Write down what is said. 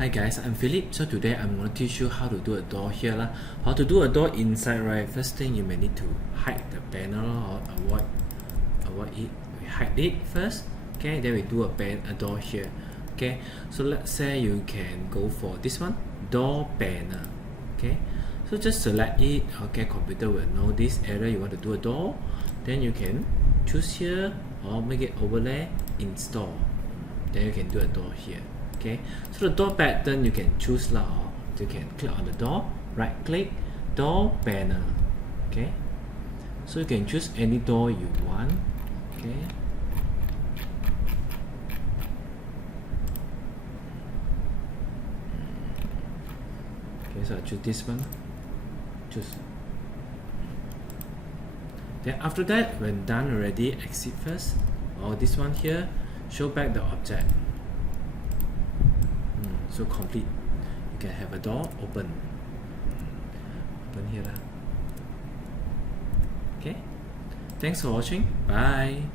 Hi guys, I'm Philip. So today I'm going to teach you how to do a door here lah. How to do a door inside, right? First thing you may need to hide the panel or avoid it. We hide it first. Okay, then we do a door here. Okay, so let's say you can go for this one, door panel. Okay, so just select it. Okay, computer will know this area you want to do a door. Then you can choose here or make it overlay, install. Then you can do a door here. Okay, so the door pattern you can choose lah, or you can click on the door, right click, door panel. Okay, so you can choose any door you want. Okay, so I choose this one. Choose. Then after that, when done already, exit first, or this one here, show back the object. So complete. You can have a door open here. Okay. Thanks for watching. Bye.